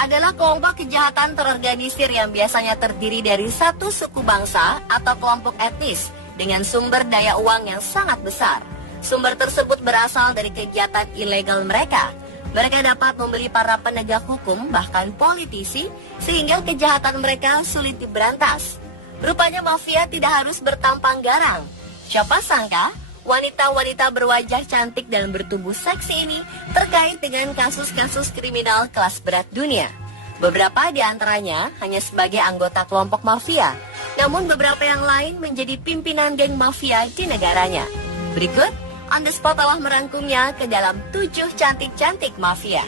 adalah kelompok kejahatan terorganisir yang biasanya terdiri dari satu suku bangsa atau kelompok etnis dengan sumber daya uang yang sangat besar. Sumber tersebut berasal dari kegiatan ilegal mereka. Mereka dapat membeli para penegak hukum, bahkan politisi, sehingga kejahatan mereka sulit diberantas. Rupanya mafia tidak harus bertampang garang. Siapa sangka, wanita-wanita berwajah cantik dan bertubuh seksi ini terkait dengan kasus-kasus kriminal kelas berat dunia. Beberapa di antaranya hanya sebagai anggota kelompok mafia, namun beberapa yang lain menjadi pimpinan geng mafia di negaranya. Berikut, On The Spot telah merangkumnya ke dalam 7 cantik-cantik mafia.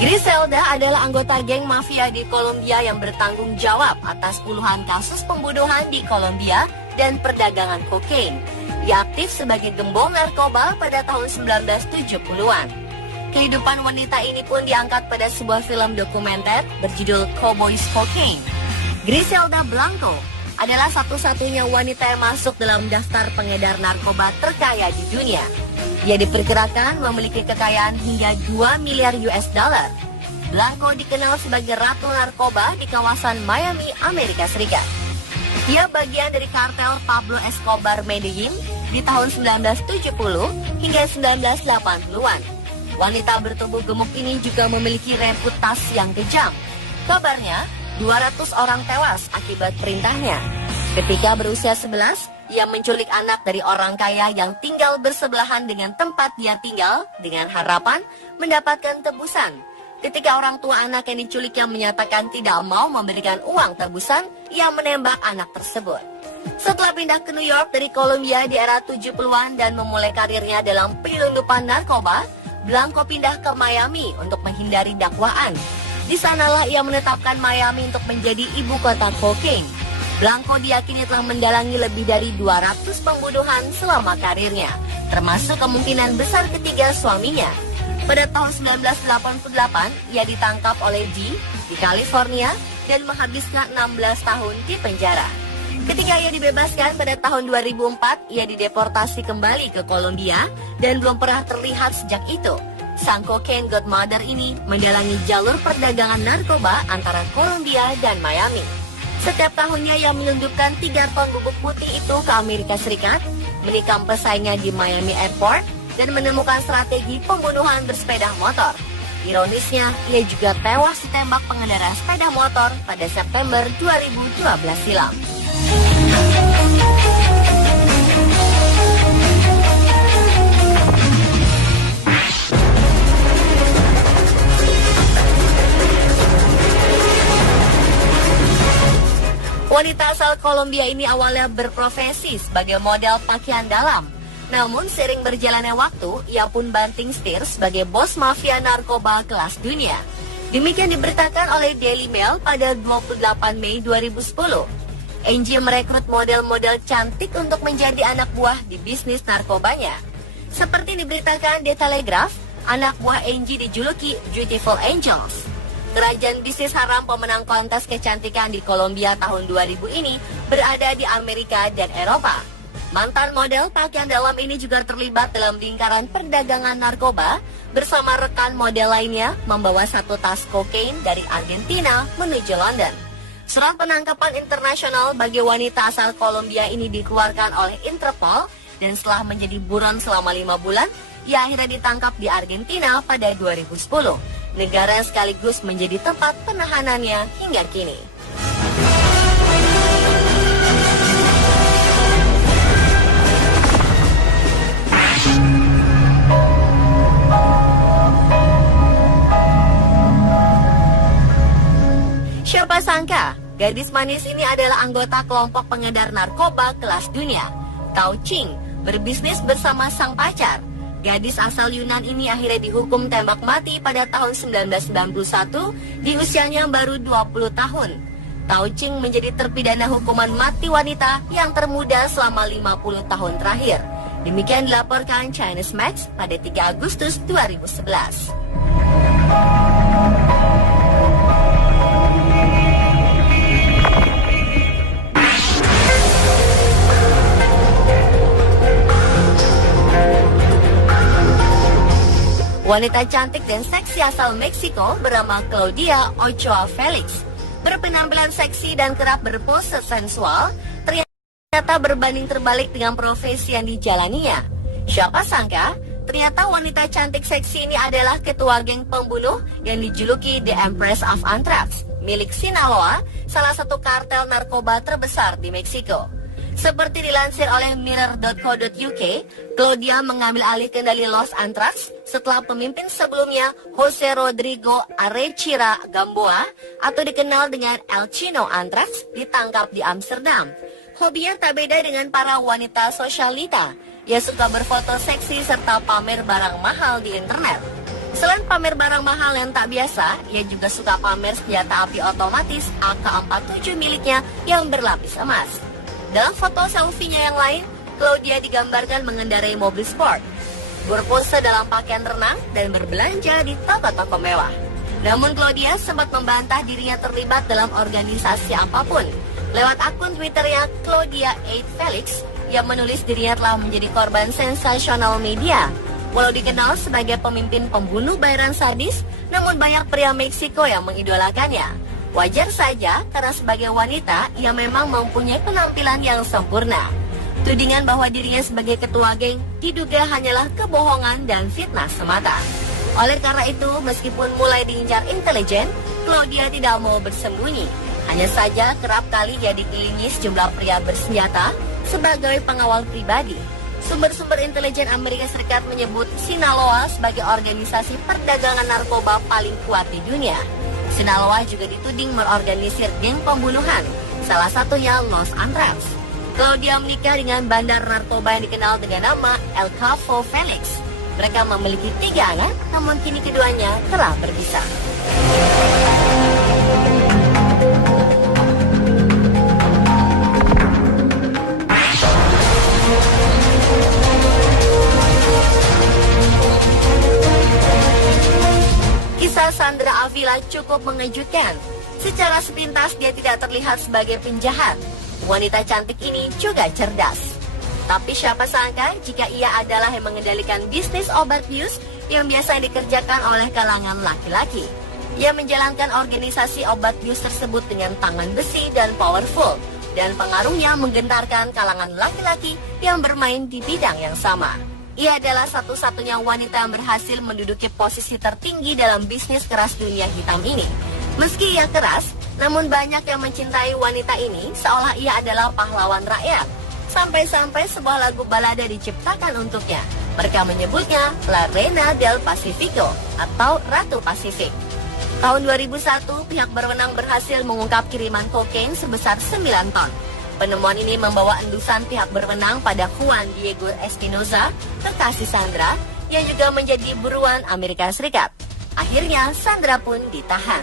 Griselda adalah anggota geng mafia di Kolombia yang bertanggung jawab atas puluhan kasus pembunuhan di Kolombia dan perdagangan kokain. Dia aktif sebagai gembong narkoba pada tahun 1970-an. Kehidupan wanita ini pun diangkat pada sebuah film dokumenter berjudul Cowboys Cocaine. Griselda Blanco adalah satu-satunya wanita yang masuk dalam daftar pengedar narkoba terkaya di dunia. Dia diperkirakan memiliki kekayaan hingga 2 miliar US dollar. Blanco dikenal sebagai ratu narkoba di kawasan Miami, Amerika Serikat. Dia bagian dari kartel Pablo Escobar Medellin di tahun 1970 hingga 1980-an. Wanita bertubuh gemuk ini juga memiliki reputasi yang kejam. Kabarnya, 200 orang tewas akibat perintahnya. Ketika berusia 11, ia menculik anak dari orang kaya yang tinggal bersebelahan dengan tempat dia tinggal dengan harapan mendapatkan tebusan. Ketika orang tua anak yang diculiknya menyatakan tidak mau memberikan uang tebusan, ia menembak anak tersebut. Setelah pindah ke New York dari Kolombia di era 70-an dan memulai karirnya dalam penyelundupan narkoba, Blanco pindah ke Miami untuk menghindari dakwaan. Di sanalah ia menetapkan Miami untuk menjadi ibu kota kokain. Blanco diyakini telah mendalangi lebih dari 200 pembunuhan selama karirnya, termasuk kemungkinan besar ketiga suaminya. Pada tahun 1988, ia ditangkap oleh G di California dan menghabiskan 16 tahun di penjara. Ketika ia dibebaskan pada tahun 2004, ia dideportasi kembali ke Kolombia dan belum pernah terlihat sejak itu. Sang cocaine godmother ini mendalangi jalur perdagangan narkoba antara Kolombia dan Miami. Setiap tahunnya ia menyelundupkan 3 ton bubuk putih itu ke Amerika Serikat, menikam pesaingnya di Miami Airport, dan menemukan strategi pembunuhan bersepeda motor. Ironisnya, ia juga tewas ditembak pengendara sepeda motor pada September 2012 silam. Wanita asal Kolombia ini awalnya berprofesi sebagai model pakaian dalam. Namun seiring berjalannya waktu, ia pun banting setir sebagai bos mafia narkoba kelas dunia. Demikian diberitakan oleh Daily Mail pada 28 Mei 2010. Angie merekrut model-model cantik untuk menjadi anak buah di bisnis narkobanya. Seperti diberitakan The Telegraph, anak buah Angie dijuluki Beautiful Angels. Kerajaan bisnis haram pemenang kontes kecantikan di Kolombia tahun 2000 ini berada di Amerika dan Eropa. Mantan model pakaian dalam ini juga terlibat dalam lingkaran perdagangan narkoba bersama rekan model lainnya membawa 1 tas kokain dari Argentina menuju London. Surat penangkapan internasional bagi wanita asal Kolombia ini dikeluarkan oleh Interpol dan setelah menjadi buron selama 5 bulan, ia akhirnya ditangkap di Argentina pada 2010, negara yang sekaligus menjadi tempat penahanannya hingga kini. Siapa sangka, gadis manis ini adalah anggota kelompok pengedar narkoba kelas dunia. Tao Ching berbisnis bersama sang pacar. Gadis asal Yunan ini akhirnya dihukum tembak mati pada tahun 1991 di usianya baru 20 tahun. Tao Ching menjadi terpidana hukuman mati wanita yang termuda selama 50 tahun terakhir. Demikian dilaporkan Chinese Max pada 3 Agustus 2011. Wanita cantik dan seksi asal Meksiko bernama Claudia Ochoa Felix berpenampilan seksi dan kerap berpose sensual ternyata berbanding terbalik dengan profesi yang dijalaninya. Siapa sangka, ternyata wanita cantik seksi ini adalah ketua geng pembunuh yang dijuluki The Empress of Anthrax, milik Sinaloa, salah satu kartel narkoba terbesar di Meksiko. Seperti dilansir oleh Mirror.co.uk, Claudia mengambil alih kendali Los Anthrax setelah pemimpin sebelumnya Jose Rodrigo Arechira Gamboa atau dikenal dengan El Chino Anthrax ditangkap di Amsterdam. Hobinya tak beda dengan para wanita sosialita. Ia suka berfoto seksi serta pamer barang mahal di internet. Selain pamer barang mahal yang tak biasa, ia juga suka pamer senjata api otomatis AK-47 miliknya yang berlapis emas. Dalam foto selfie-nya yang lain, Claudia digambarkan mengendarai mobil sport, berpose dalam pakaian renang, dan berbelanja di toko-toko mewah. Namun Claudia sempat membantah dirinya terlibat dalam organisasi apapun. Lewat akun Twitternya Claudia 8 Felix, ia menulis dirinya telah menjadi korban sensasional media. Walau dikenal sebagai pemimpin pembunuh bayaran sadis, namun banyak pria Meksiko yang mengidolakannya. Wajar saja karena sebagai wanita, ia memang mempunyai penampilan yang sempurna. Tudingan bahwa dirinya sebagai ketua geng diduga hanyalah kebohongan dan fitnah semata. Oleh karena itu, meskipun mulai diincar intelijen, Claudia tidak mau bersembunyi. Hanya saja kerap kali ia dikelilingi sejumlah pria bersenjata sebagai pengawal pribadi. Sumber-sumber intelijen Amerika Serikat menyebut Sinaloa sebagai organisasi perdagangan narkoba paling kuat di dunia. Sinaloa juga dituding mengorganisir geng pembunuhan, salah satunya Los Anthrax. Claudia menikah dengan bandar narkoba yang dikenal dengan nama El Capo Felix. Mereka memiliki 3 anak, namun kini keduanya telah berpisah. Kisah Sandra Avila cukup mengejutkan. Secara sepintas dia tidak terlihat sebagai penjahat. Wanita cantik ini juga cerdas. Tapi siapa sangka jika ia adalah yang mengendalikan bisnis obat bius yang biasa dikerjakan oleh kalangan laki-laki. Ia menjalankan organisasi obat bius tersebut dengan tangan besi dan powerful, dan pengaruhnya menggentarkan kalangan laki-laki yang bermain di bidang yang sama. Ia adalah satu-satunya wanita yang berhasil menduduki posisi tertinggi dalam bisnis keras dunia hitam ini. Meski ia keras, namun banyak yang mencintai wanita ini seolah ia adalah pahlawan rakyat. Sampai-sampai sebuah lagu balada diciptakan untuknya. Mereka menyebutnya La Reina del Pacifico atau Ratu Pasifik. Tahun 2001, pihak berwenang berhasil mengungkap kiriman kokain sebesar 9 ton. Penemuan ini membawa endusan pihak berwenang pada Juan Diego Espinoza, kekasih Sandra, yang juga menjadi buruan Amerika Serikat. Akhirnya, Sandra pun ditahan.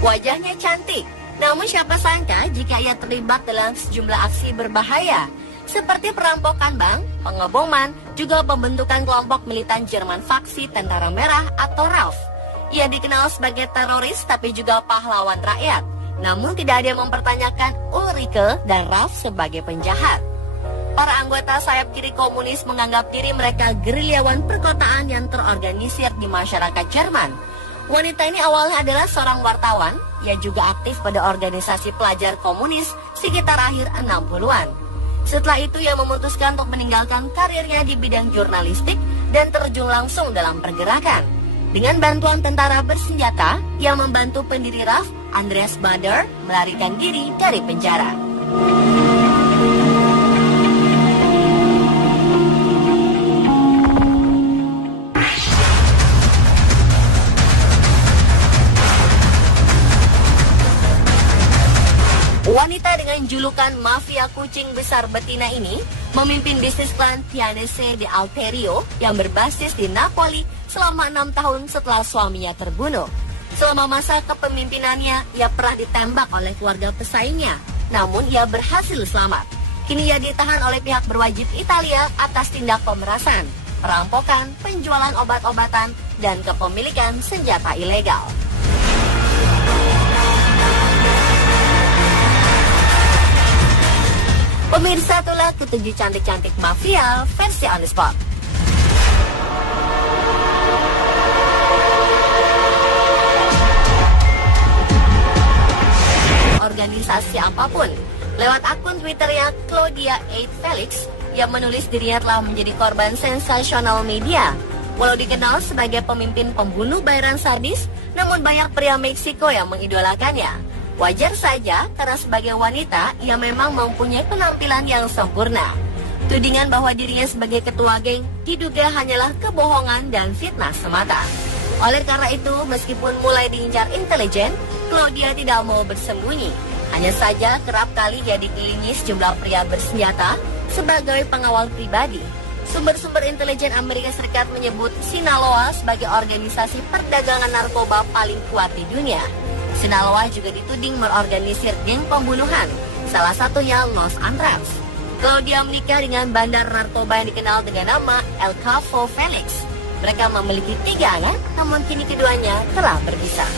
Wajahnya cantik, namun siapa sangka jika ia terlibat dalam sejumlah aksi berbahaya, seperti perampokan bank, pengeboman, juga pembentukan kelompok militan Jerman faksi Tentara Merah atau RAF. Ia dikenal sebagai teroris tapi juga pahlawan rakyat, namun tidak ada yang mempertanyakan Ulrike dan RAF sebagai penjahat. Para anggota sayap kiri komunis menganggap diri mereka gerilyawan perkotaan yang terorganisir di masyarakat Jerman. Wanita ini awalnya adalah seorang wartawan, ia juga aktif pada organisasi pelajar komunis sekitar akhir 60-an. Setelah itu ia memutuskan untuk meninggalkan karirnya di bidang jurnalistik dan terjun langsung dalam pergerakan. Dengan bantuan tentara bersenjata, ia membantu pendiri RAF, Andreas Baader, melarikan diri dari penjara. Wanita dengan julukan mafia kucing besar betina ini memimpin bisnis klan Pianese de Alterio yang berbasis di Napoli selama 6 tahun setelah suaminya terbunuh. Selama masa kepemimpinannya, ia pernah ditembak oleh keluarga pesaingnya, namun ia berhasil selamat. Kini ia ditahan oleh pihak berwajib Italia atas tindak pemerasan. perampokan, penjualan obat-obatan, dan kepemilikan senjata ilegal. Pemirsa, itulah ketujuh cantik-cantik mafia versi on the spot. Organisasi apapun. Lewat akun Twitternya Claudia 8 Felix yang menulis dirinya telah menjadi korban sensasional media. Walau dikenal sebagai pemimpin pembunuh bayaran sadis, namun banyak pria Meksiko yang mengidolakannya. Wajar saja karena sebagai wanita, ia memang mempunyai penampilan yang sempurna. Tudingan bahwa dirinya sebagai ketua geng diduga hanyalah kebohongan dan fitnah semata. Oleh karena itu, meskipun mulai diincar intelijen, Claudia tidak mau bersembunyi. Hanya saja kerap kali ia dikelilingi sejumlah pria bersenjata sebagai pengawal pribadi. Sumber-sumber intelijen Amerika Serikat menyebut Sinaloa sebagai organisasi perdagangan narkoba paling kuat di dunia. Sinaloa juga dituding mengorganisir geng pembunuhan, salah satunya Los Antrax. Claudia menikah dengan bandar narkoba yang dikenal dengan nama El Capo Felix. Mereka memiliki 3 anak, namun kini keduanya telah berpisah.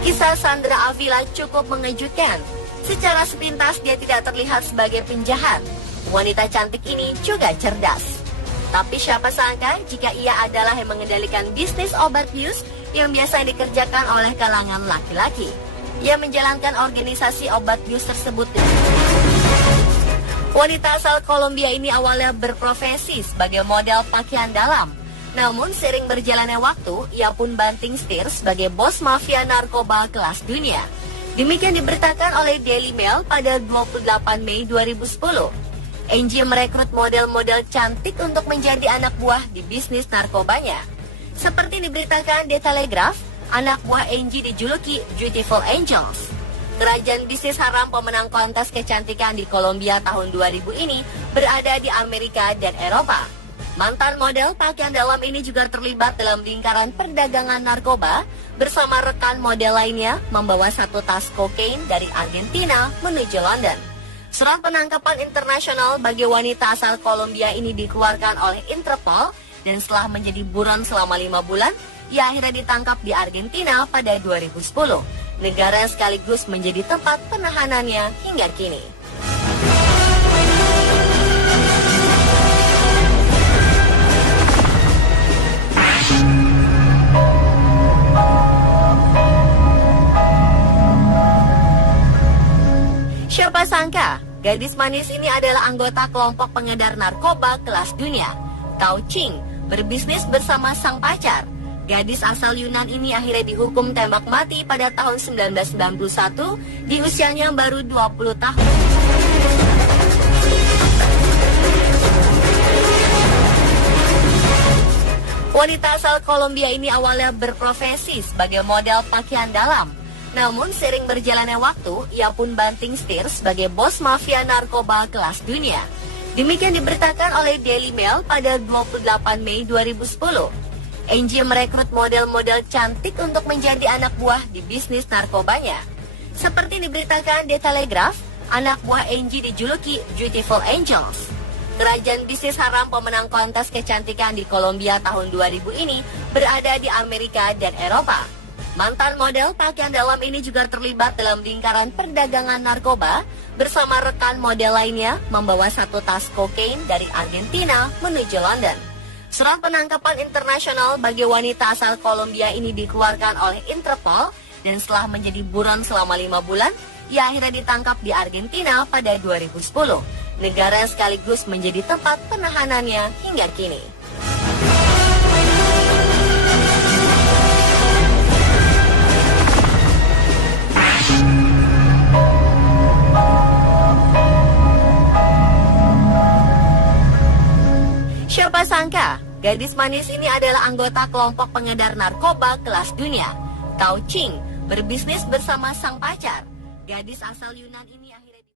Kisah Sandra Avila cukup mengejutkan. Secara sepintas dia tidak terlihat sebagai penjahat. Wanita cantik ini juga cerdas. Tapi siapa sangka jika ia adalah yang mengendalikan bisnis obat bius yang biasa dikerjakan oleh kalangan laki-laki. Ia menjalankan organisasi obat bius tersebut. Wanita asal Kolombia ini awalnya berprofesi sebagai model pakaian dalam. Namun sering berjalannya waktu, ia pun banting setir sebagai bos mafia narkoba kelas dunia. Demikian diberitakan oleh Daily Mail pada 28 Mei 2010. Angie merekrut model-model cantik untuk menjadi anak buah di bisnis narkobanya. Seperti diberitakan The Telegraph, anak buah Angie dijuluki Beautiful Angels. Kerajaan bisnis haram pemenang kontes kecantikan di Kolombia tahun 2000 ini berada di Amerika dan Eropa. Mantan model pakaian dalam ini juga terlibat dalam lingkaran perdagangan narkoba bersama rekan model lainnya membawa 1 tas kokain dari Argentina menuju London. Surat penangkapan internasional bagi wanita asal Kolombia ini dikeluarkan oleh Interpol dan setelah menjadi buron selama 5 bulan, ia akhirnya ditangkap di Argentina pada 2010, negara yang sekaligus menjadi tempat penahanannya hingga kini. Siapa sangka, gadis manis ini adalah anggota kelompok pengedar narkoba kelas dunia. Tao Ching berbisnis bersama sang pacar. Gadis asal Yunan ini akhirnya dihukum tembak mati pada tahun 1991 di usianya yang baru 20 tahun. Wanita asal Kolombia ini awalnya berprofesi sebagai model pakaian dalam. Namun sering berjalannya waktu, ia pun banting setir sebagai bos mafia narkoba kelas dunia. Demikian diberitakan oleh Daily Mail pada 28 Mei 2010. Angie merekrut model-model cantik untuk menjadi anak buah di bisnis narkobanya. Seperti diberitakan The Telegraph, anak buah Angie dijuluki Beautiful Angels. Kerajaan bisnis haram pemenang kontes kecantikan di Kolombia tahun 2000 ini berada di Amerika dan Eropa. Mantan model pakaian dalam ini juga terlibat dalam lingkaran perdagangan narkoba bersama rekan model lainnya membawa 1 tas kokain dari Argentina menuju London. Surat penangkapan internasional bagi wanita asal Kolombia ini dikeluarkan oleh Interpol dan setelah menjadi buron selama 5 bulan, ia akhirnya ditangkap di Argentina pada 2010, negara yang sekaligus menjadi tempat penahanannya hingga kini. Siapa sangka, gadis manis ini adalah anggota kelompok pengedar narkoba kelas dunia. Tao Ching berbisnis bersama sang pacar. Gadis asal Yunan ini akhirnya